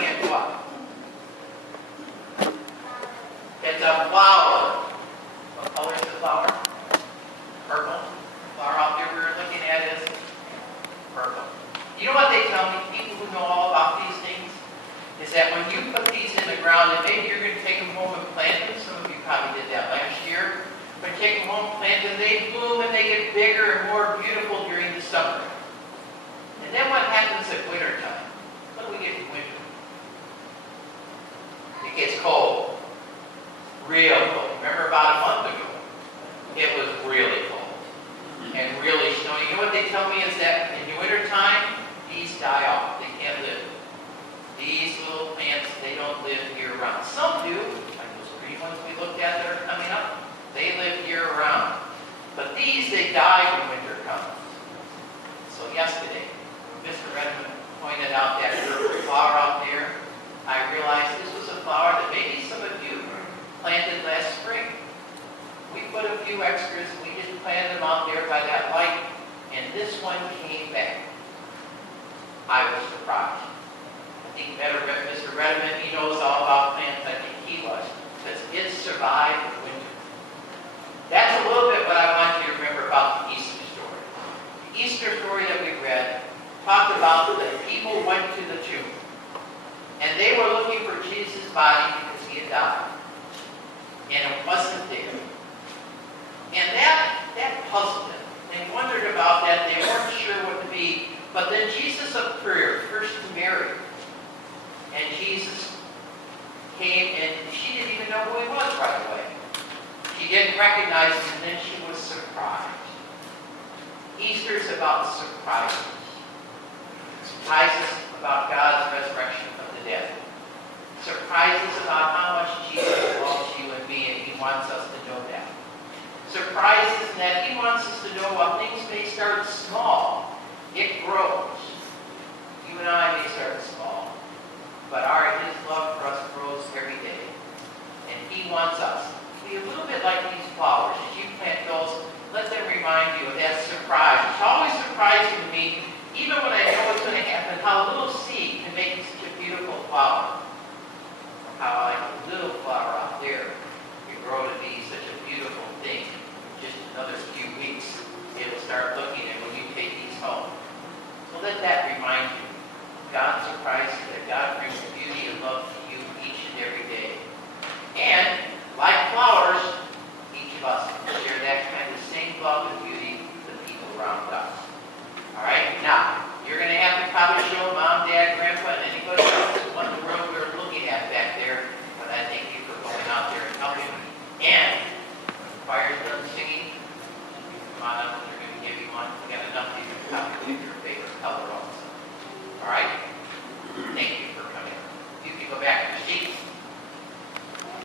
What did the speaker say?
me it's what? It's a flower. What color is the flower? Purple. The flower out there we're looking at is purple. You know what they tell me, people who know all about these things, is that when you put these in the ground, and maybe you're going to take them home and plant them, some of you probably did that last year, but take them home, plant them, they bloom and they get bigger and more beautiful during the summer. And then what happens at winter time? What do we get in winter? It gets cold. Real cold. Remember about a month ago, it was really cold and really snowy. You know what they tell me is that in the winter time, these die off. They can't live. These little plants, they don't live year-round. Some do, like those green ones we looked at that are coming up. They live year-round. But these, they die when winter comes. So yesterday, Mr. Redmond pointed out that little flower out there. I realized this was a flower that maybe some of you planted last spring. We put a few extras. We just planted them out there by that light. And this one came back. I was surprised. I think Mr. Redmond, he knows all about plants. I think he was. Because it survived winter. That's a little bit what I want you to remember about the Easter story. The Easter story that we read talked about that people went to the tomb. And they were looking for Jesus' body because he had died. And it wasn't there. And that puzzled them. They wondered about that. They weren't sure what to be. But then Jesus appeared, first to Mary. And Jesus came, and she didn't even know who he was right away. She didn't recognize him, and then she was surprised. Easter's about surprises. Surprises about God's resurrection from the dead. Surprises about how much Jesus loves you and me, and he wants us to know that. Surprises that he wants us to know while things may start small, it grows. You and I may start small, but his love for us grows every day. And he wants us to be a little bit like these flowers. As you plant those, let them remind you of that surprise. It's always surprising to me, even when I know what's going to happen, how a little seed can make such a beautiful flower. How like a little flower out there can grow to be such a beautiful thing. Just another few weeks, it'll start looking, and when you take these home. So let that remind you. God surprises you, that God brings beauty and love to you each and every day. And, like flowers, each of us share that kind of same love and beauty to the people around us. Alright? Now, you're going to have to probably show Mom, Dad, Grandpa, and anybody else what in the world we're looking at back there. But I thank you for going out there and helping. And, when the choir's done singing, come on up, they're going to give you one. We got enough of you to copy your favorite color also. All right? Thank you for coming. You can go back to your seat.